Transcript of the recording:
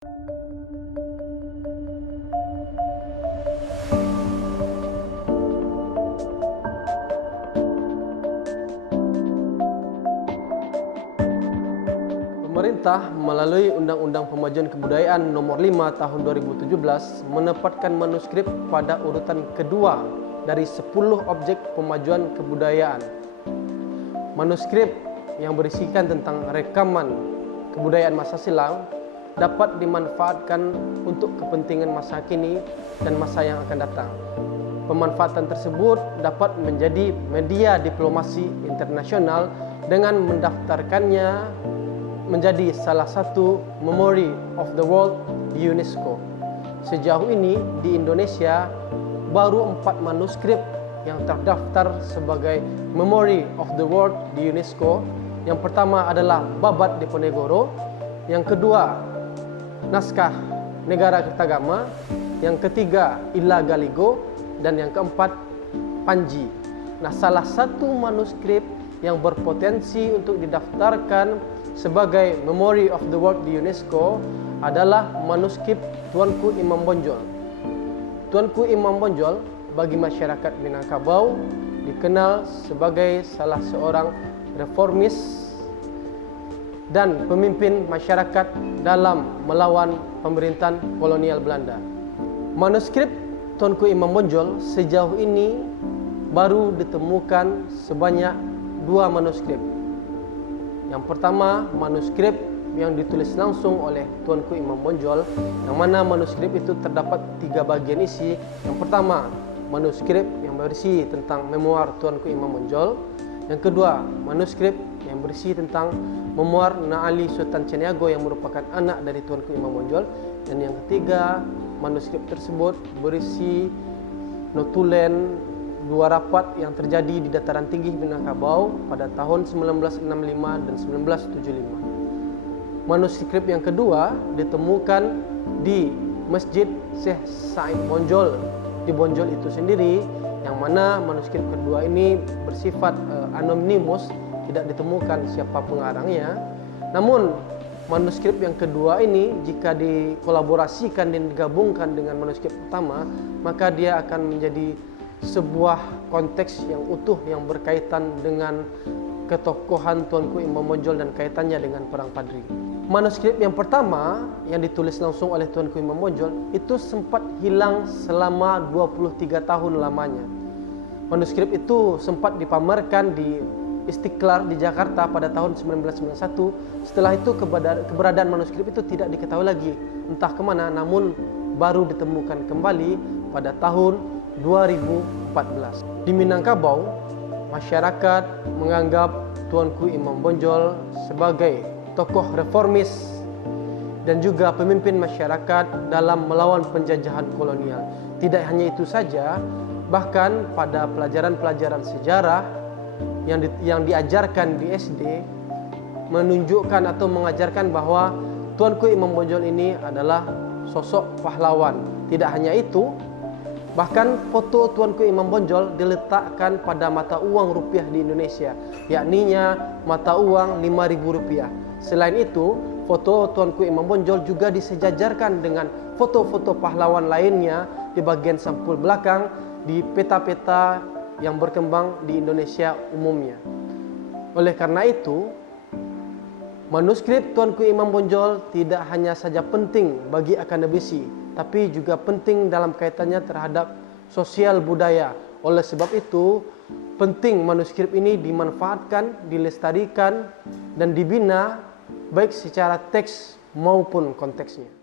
Pemerintah melalui Undang-Undang Pemajuan Kebudayaan Nomor 5 Tahun 2017 menempatkan manuskrip pada urutan kedua dari 10 objek pemajuan kebudayaan. Manuskrip yang berisikan tentang rekaman kebudayaan masa silam dapat dimanfaatkan untuk kepentingan masa kini dan masa yang akan datang. Pemanfaatan tersebut dapat menjadi media diplomasi internasional dengan mendaftarkannya menjadi salah satu Memory of the World di UNESCO. Sejauh ini di Indonesia baru 4 manuskrip yang terdaftar sebagai Memory of the World di UNESCO. Yang pertama adalah Babat Diponegoro, yang kedua Naskah Negara Kertagama, yang ketiga Illa Galigo, dan yang keempat Panji. Nah, salah satu manuskrip yang berpotensi untuk didaftarkan sebagai Memory of the World di UNESCO adalah manuskrip Tuanku Imam Bonjol. Tuanku Imam Bonjol bagi masyarakat Minangkabau dikenal sebagai salah seorang reformis dan pemimpin masyarakat dalam melawan pemerintahan kolonial Belanda. Manuskrip Tuanku Imam Bonjol sejauh ini baru ditemukan sebanyak 2 manuskrip. Yang pertama, manuskrip yang ditulis langsung oleh Tuanku Imam Bonjol, yang mana manuskrip itu terdapat 3 bagian isi. Yang pertama, manuskrip yang berisi tentang memoir Tuanku Imam Bonjol. Yang kedua, manuskrip yang berisi tentang memoir Naali Sultan Caniago yang merupakan anak dari Tuanku Imam Bonjol. Dan yang ketiga, manuskrip tersebut berisi notulen 2 rapat yang terjadi di dataran tinggi Minangkabau pada tahun 1965 dan 1975. Manuskrip yang kedua ditemukan di Masjid Syekh Said Bonjol di Bonjol itu sendiri, yang mana manuskrip kedua ini bersifat anonimus, tidak ditemukan siapa pengarangnya. Namun manuskrip yang kedua ini jika dikolaborasikan dan digabungkan dengan manuskrip pertama, maka dia akan menjadi sebuah konteks yang utuh yang berkaitan dengan ketokohan Tuanku Imam Bonjol dan kaitannya dengan Perang Padri. Manuskrip yang pertama yang ditulis langsung oleh Tuanku Imam Bonjol itu sempat hilang selama 23 tahun lamanya. Manuskrip itu sempat dipamerkan di Istiqlal di Jakarta pada tahun 1991. Setelah itu keberadaan manuskrip itu tidak diketahui lagi entah kemana, namun baru ditemukan kembali pada tahun 2014. Di Minangkabau, masyarakat menganggap Tuanku Imam Bonjol sebagai tokoh reformis dan juga pemimpin masyarakat dalam melawan penjajahan kolonial. Tidak hanya itu saja, bahkan pada pelajaran-pelajaran sejarah yang diajarkan di SD menunjukkan atau mengajarkan bahwa Tuanku Imam Bonjol ini adalah sosok pahlawan. Tidak hanya itu, bahkan foto Tuanku Imam Bonjol diletakkan pada mata uang rupiah di Indonesia, yakninya mata uang Rp5.000. Selain itu, foto Tuanku Imam Bonjol juga disejajarkan dengan foto-foto pahlawan lainnya di bagian sampul belakang di peta-peta yang berkembang di Indonesia umumnya. Oleh karena itu, manuskrip Tuanku Imam Bonjol tidak hanya saja penting bagi akademisi, tapi juga penting dalam kaitannya terhadap sosial budaya. Oleh sebab itu, penting manuskrip ini dimanfaatkan, dilestarikan, dan dibina baik secara teks maupun konteksnya.